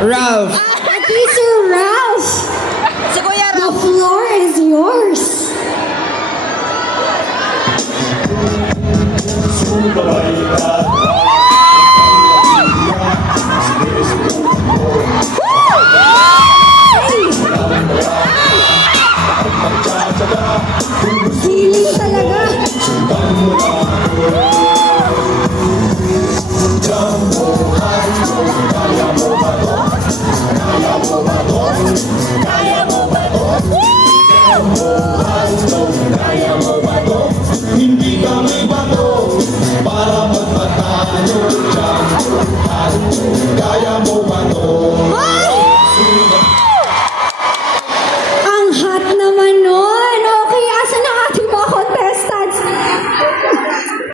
Ralph. Okay, Sir Ralph. Si Kuya The Ralph. floor is yours. Sumabay ka